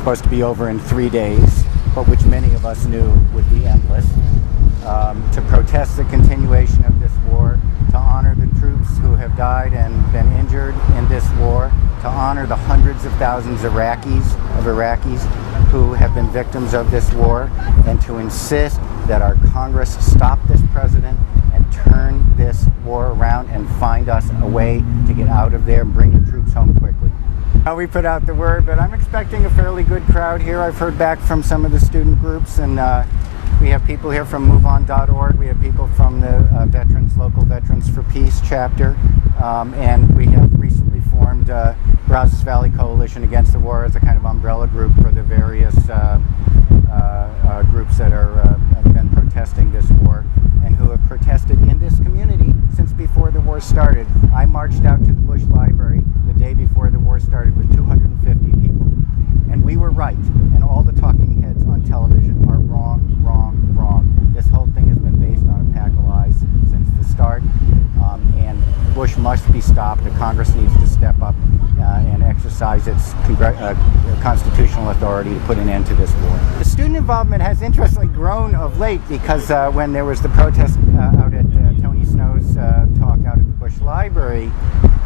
supposed to be over in 3 days, but which many of us knew would be endless, to protest the continuation of this war, to honor the troops who have died and been injured in this war, to honor the hundreds of thousands of Iraqis who have been victims of this war, and to insist that our Congress stop this president and turn this war around and find us a way to get out of there and bring the troops home quickly. We put out the word, but I'm expecting a fairly good crowd here. I've heard back from some of the student groups, and we have people here from MoveOn.org. We have people from the local Veterans for Peace chapter, and we have recently formed Brazos Valley Coalition Against the War as a kind of umbrella group for the various groups that have been protesting this war and who have protested in this community since before the war started. I marched out to the Bush Library the day before the war started with 250 people, and we were right, and all the talking heads on television are wrong, wrong, wrong. This whole thing has been based on a pack of lies since the start, and Bush must be stopped. The Congress needs to step up and exercise its constitutional authority to put an end to this war. The student involvement has interestingly grown of late because when there was the protest out at Tony Snow's talk out at the Bush Library,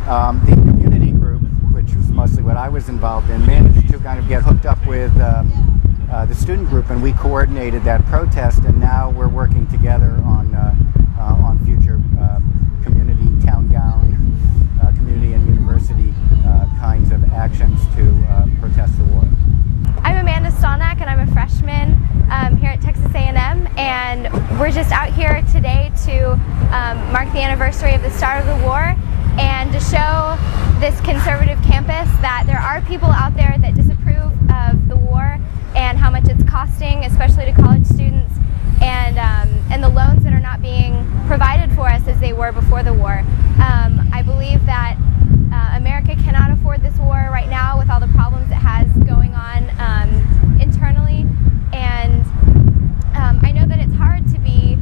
the community group, which was mostly what I was involved in, managed to kind of get hooked up with the student group, and we coordinated that protest, and now we're working together on future community, town gown, community and university kinds of actions to protest the war. I'm Amanda Stolnak, and I'm a freshman here at Texas A&M, and we're just out here today to mark the anniversary of the start of the war and to show this conservative campus that there are people out there that disapprove of the war and how much it's costing, especially to college students, and the loans that are not being provided for us as they were before the war. I believe that America cannot afford this war right now with all the problems it has going on internally, and I know that it's hard to be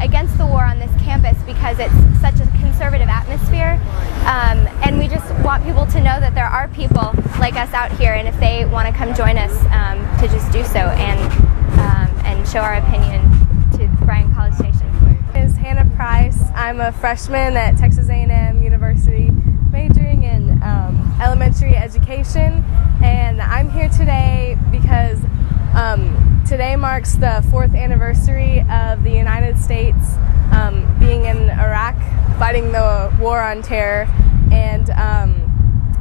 against the war on this campus because it's such a conservative atmosphere, and we just want people to know that there are people like us out here, and if they want to come join us, to just do so and show our opinion to Bryan-College Station. My name is Hannah Price. I'm a freshman at Texas A&M University, majoring in elementary education, and I'm here today because today marks the 4th anniversary of the United States being in Iraq, fighting the war on terror, and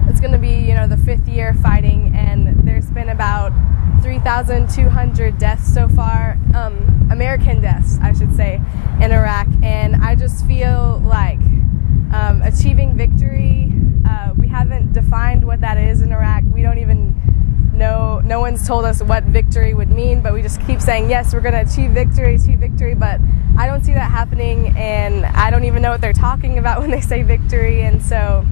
it's going to be, the 5th year fighting, and there's been about 3,200 deaths so far, American deaths, I should say, in Iraq, and I just feel like achieving victory, we haven't defined what that is in Iraq. We don't even know, no one's told us what victory would mean, but we just keep saying, yes, we're going to achieve victory, but I don't see that happening, and I don't even know what they're talking about when they say victory, and so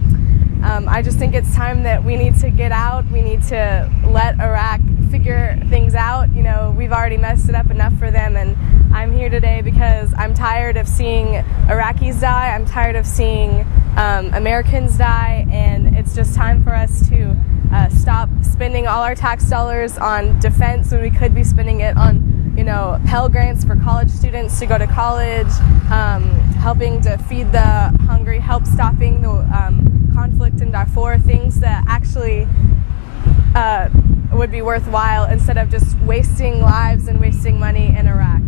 I just think it's time that we need to get out. We need to let Iraq figure things out. We've already messed it up enough for them, and I'm here today because I'm tired of seeing Iraqis die. I'm tired of seeing Americans die, and it's just time for us to stop spending all our tax dollars on defense when we could be spending it on Pell Grants for college students to go to college, helping to feed the hungry, help stopping the conflict in Darfur, things that actually would be worthwhile instead of just wasting lives and wasting money in Iraq.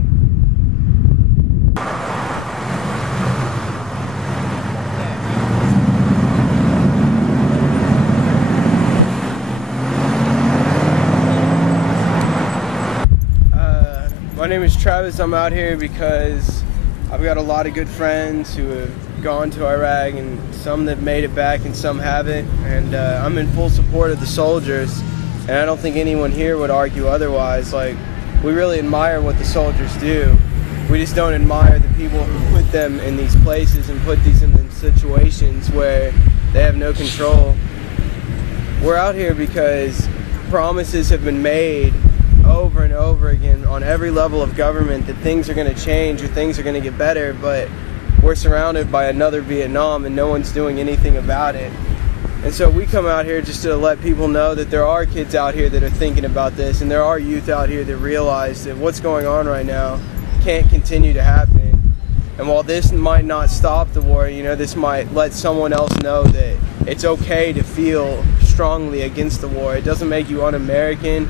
My name is Travis. I'm out here because I've got a lot of good friends who have gone to Iraq, and some that made it back and some haven't, and I'm in full support of the soldiers, and I don't think anyone here would argue otherwise. Like, we really admire what the soldiers do. We just don't admire the people who put them in these places and put these in situations where they have no control. We're out here because promises have been made over and over again on every level of government that things are going to change or things are going to get better, but we're surrounded by another Vietnam and no one's doing anything about it. And so we come out here just to let people know that there are kids out here that are thinking about this, and there are youth out here that realize that what's going on right now can't continue to happen. And while this might not stop the war, you know, this might let someone else know that it's okay to feel strongly against the war. It doesn't make you un-American.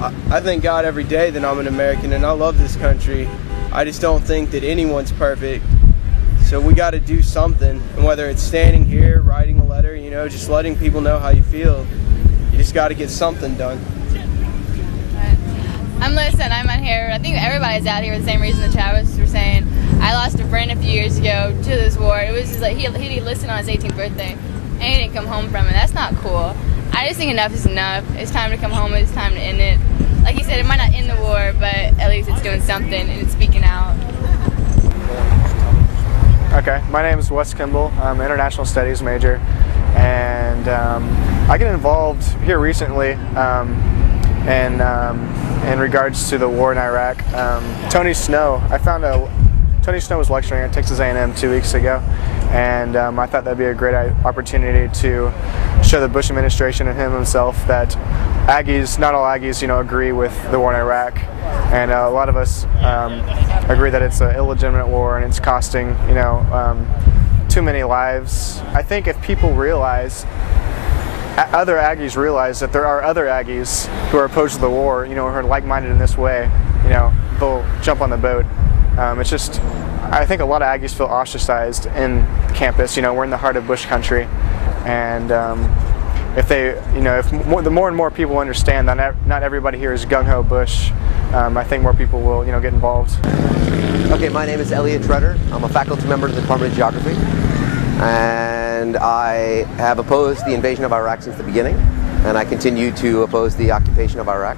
I thank God every day that I'm an American and I love this country. I just don't think that anyone's perfect. So we got to do something, and whether it's standing here, writing a letter, you know, just letting people know how you feel, you just got to get something done. I'm Lisa and I'm out here. I think everybody's out here for the same reason the Travis were saying. I lost a friend a few years ago to this war. It was just like he enlisted on his 18th birthday and he didn't come home from it. That's not cool. I just think enough is enough. It's time to come home. It's time to end it. Like he said, it might not end the war, but at least it's doing something and it's speaking out. Okay, my name is Wes Kimball. I'm an international studies major, and I get involved here recently in regards to the war in Iraq. Tony Snow was lecturing at Texas A&M 2 weeks ago, and I thought that'd be a great opportunity to show the Bush administration and him himself that Aggies, not all Aggies, you know, agree with the war in Iraq, and a lot of us agree that it's an illegitimate war and it's costing, you know, too many lives. I think if people realize, other Aggies realize that there are other Aggies who are opposed to the war, you know, who are like-minded in this way, you know, they'll jump on the boat. It's just, I think a lot of Aggies feel ostracized in campus. You know, we're in the heart of Bush country, and if they, you know, the more and more people understand that not everybody here is gung-ho Bush, I think more people will, you know, get involved. Okay, my name is Elliot Treader. I'm a faculty member in the Department of Geography, and I have opposed the invasion of Iraq since the beginning, and I continue to oppose the occupation of Iraq.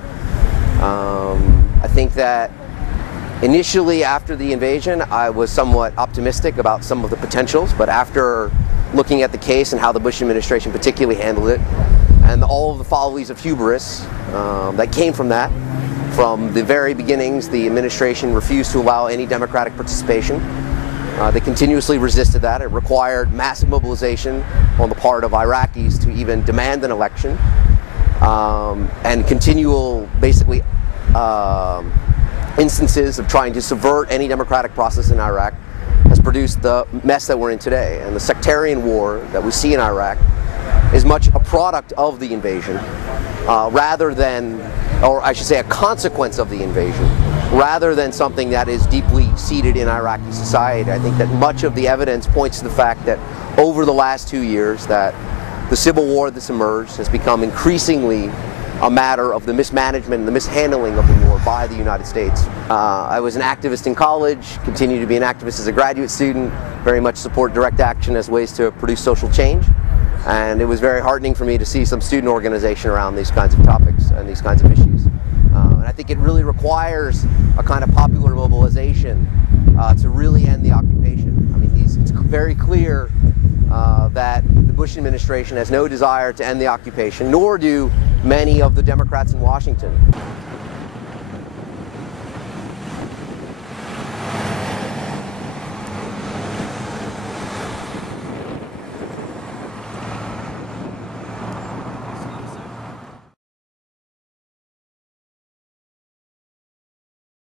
I think that initially after the invasion, I was somewhat optimistic about some of the potentials, but after looking at the case and how the Bush administration particularly handled it, and all of the follies of hubris that came from that, from the very beginnings, the administration refused to allow any democratic participation. They continuously resisted that. It required massive mobilization on the part of Iraqis to even demand an election, and continual, basically, instances of trying to subvert any democratic process in Iraq has produced the mess that we're in today. And the sectarian war that we see in Iraq is much a product of the invasion, rather than, or I should say a consequence of the invasion, rather than something that is deeply seated in Iraqi society. I think that much of the evidence points to the fact that over the last 2 years that the civil war that's emerged has become increasingly a matter of the mismanagement and the mishandling of the war by the United States. I was an activist in college, continue to be an activist as a graduate student, very much support direct action as ways to produce social change. And it was very heartening for me to see some student organization around these kinds of topics and these kinds of issues. And I think it really requires a kind of popular mobilization to really end the occupation. I mean, it's very clear that the Bush administration has no desire to end the occupation, nor do many of the Democrats in Washington.